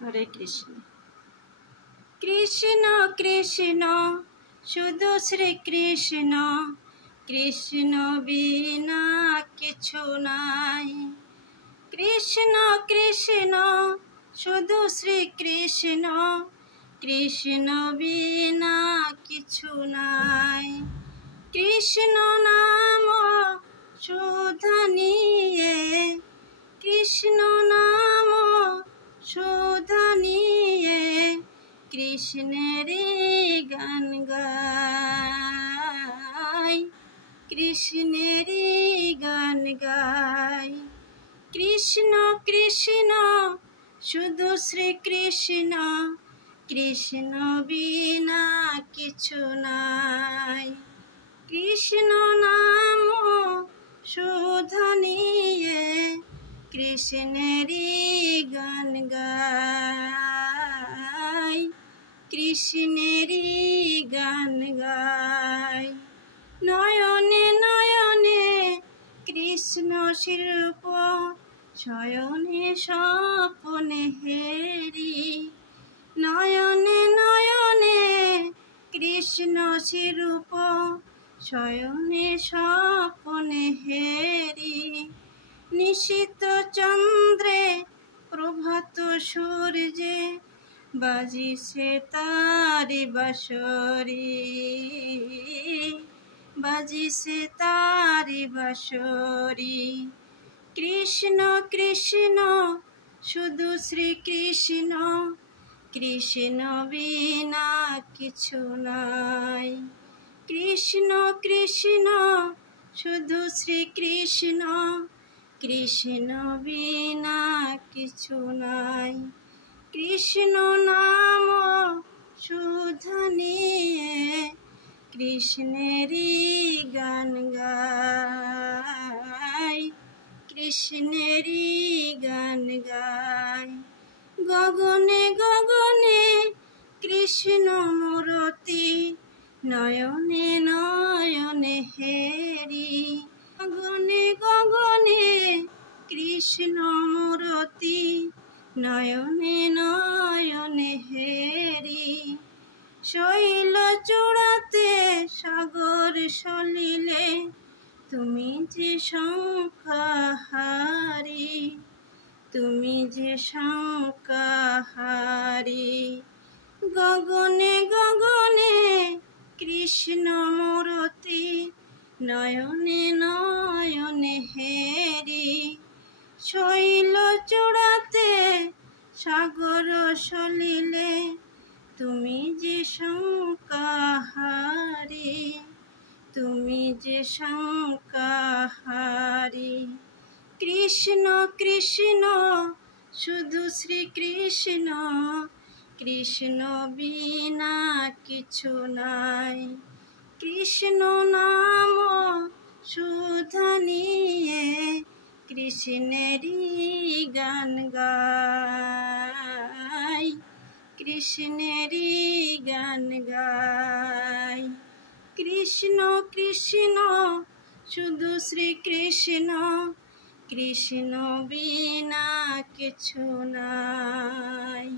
হরে কৃষ্ণ। কৃষ্ণ কৃষ্ণ শুধু শ্রী কৃষ্ণ, কৃষ্ণ বিনা কিছু নাই। কৃষ্ণ কৃষ্ণ শুধু শ্রী কৃষ্ণ, কৃষ্ণ বিনা কিছু নাই। কৃষ্ণ নাম শুধু নিয়ে, কৃষ্ণ নাম শুধু নিয়ে, কৃষ্ণের গান গাই, কৃষ্ণের গান গাই। কৃষ্ণ কৃষ্ণ শুধু শ্রী কৃষ্ণ, কৃষ্ণ বিনা কিছু নাই। কৃষ্ণ নাম শুধু নিয়ে, কৃষ্ণের গান গাই, কৃষ্ণের গান গাই। নয়নে নয়নে কৃষ্ণ শিল্প, শয়নে স্বপনে হেরি। নয়নে নয়নে কৃষ্ণ শিল্প, শয়নে স্বপনে হেরি। নিশীথ চন্দ্রে প্রভাত সূর্যে, বাজিছে তারি বাঁশরি, বাজিছে তারি বাঁশরি। কৃষ্ণ কৃষ্ণ শুধু শ্রী কৃষ্ণ, কৃষ্ণ বিনা কিছু নাই। কৃষ্ণ কৃষ্ণ শুধু শ্রী কৃষ্ণ, কৃষ্ণ বিনা কিছু নাই। কৃষ্ণ নাম শুধু নিয়ে, কৃষ্ণের গান গাই, কৃষ্ণের গান গাই। গগনে গগনে কৃষ্ণ মূরতি, নয়নে নয়নে হেরি। গগনে গগনে কৃষ্ণ মূরতি, নয়নে নয়নে হেরি। শৈল চূড়াতে সাগর সলিলে, তুমি যে সংখ্যাহারি, তুমি যে সংখ্যাহারি। গগনে গগনে কৃষ্ণ মূরতি, নয়নে নয়নে হেরি। শৈল চূড়াতে সাগর সলিলে, তুমি যে সংখ্যাহারি, তুমি যে সংখ্যাহারি। কৃষ্ণ কৃষ্ণ শুধু শ্রী কৃষ্ণ, কৃষ্ণ বিনা কিছু নাই। কৃষ্ণ নাম শুধু নিয়ে, কৃষ্ণের গান গাই, কৃষ্ণের গান গাই। কৃষ্ণ কৃষ্ণ শুধু শ্রী কৃষ্ণ, কৃষ্ণ বিনা কিছু নাই।